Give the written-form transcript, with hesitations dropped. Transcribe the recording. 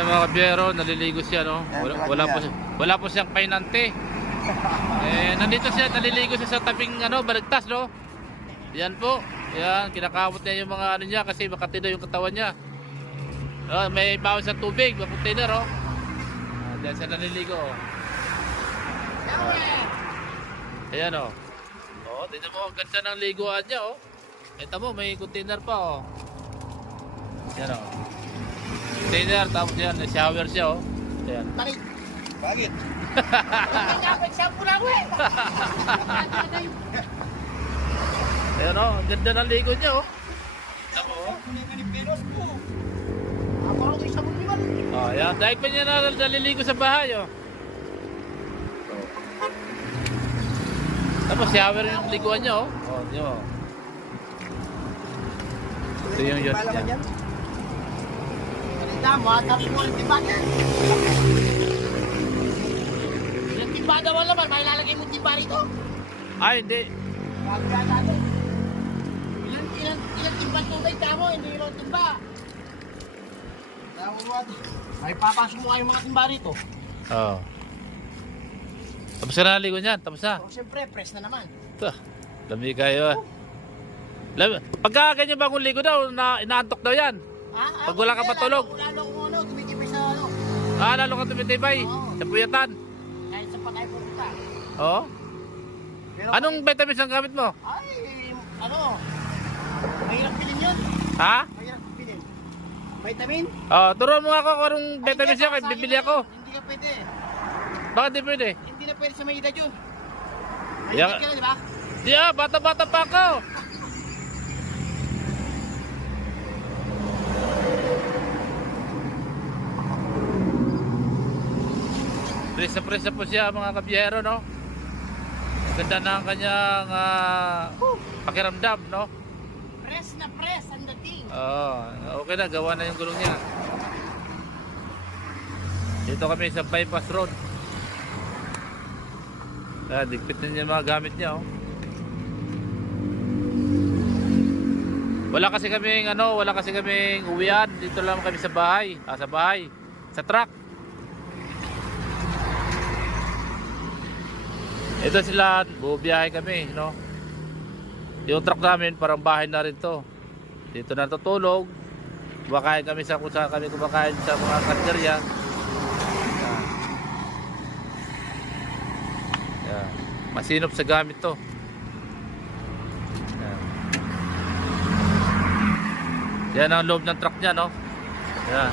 Mga kabiyero, naliligo siya, no? Wala po siyang painante. Nandito siya, naliligo siya sa tabing baligtas, no? Yan po. Yan, kinakawat niya yung mga niya kasi makatino yung katawan niya. May bawas sa tubig, may container, oh. Diyan siya naliligo, oh. Ayan, oh. Oh, tignan mo, ang ganda ng liguan niya, oh. Ito mo, may container pa, oh. Yan, oh. Container, tapos yan, shower siya, oh. Ayan. Bakit? Shampoo lang, we. Ayan, oh, ang ganda ng ligo niya, oh. Ako, oh. Oh, ayan, dahil pa niya naliligo sa bahay, oh. Tapos shower yung liguan niya, oh. Oh, di mo. Ito yung yacht niya. Matapos mo yung timba niya. Yung timba naman naman, may lalagay mo timba rito. Ay, hindi. Ilang timba tubig tamo, hindi ilang timba. May papasok mo kayong mga timba rito. Oo. Tapos na naligo niyan, tapos na. So, siyempre, press na naman. Ito, lami kayo, ah. Pagka ganyan bagong ligo daw, inaantok daw yan. Pag wala ka patulog. Lalo kung tumitibay sa Lalo ka tumitibay. Sa puyatan. kahit sa patay po kita. Oo. Anong vitamins ang gamit mo? Ay, mahirap pilin yun. Ha? Mahirap pilin. Vitamin? Turuan mo ako kung anong vitamins yan, kahit bibili ako. Hindi ka pwede. Bakit di pwede? Hindi na pwede sa may edad yun. May Yeah. edad ka na, di ba? Di bata-bata pa ako. Presa-presa po siya mga kabiyero, no? Ganda na ang kanyang pakiramdam, no? Press na press ang dating. Okay na, gawa na yung gulong niya. Dito kami sa bypass road. Digpit na niya mga gamit niya, oh. Wala kasi kaming uwian. Dito lang kami sa bahay. Sa bahay. Sa truck. Ito sila, bubiyahe kami, no? Yung truck namin, parang bahay na rin to. Dito na tutulog. Kumakain kami kung saan kami kumakain sa mga kanderya. Yan. Masinop sa gamit to. Yan ang loob ng truck niya, no? Yan.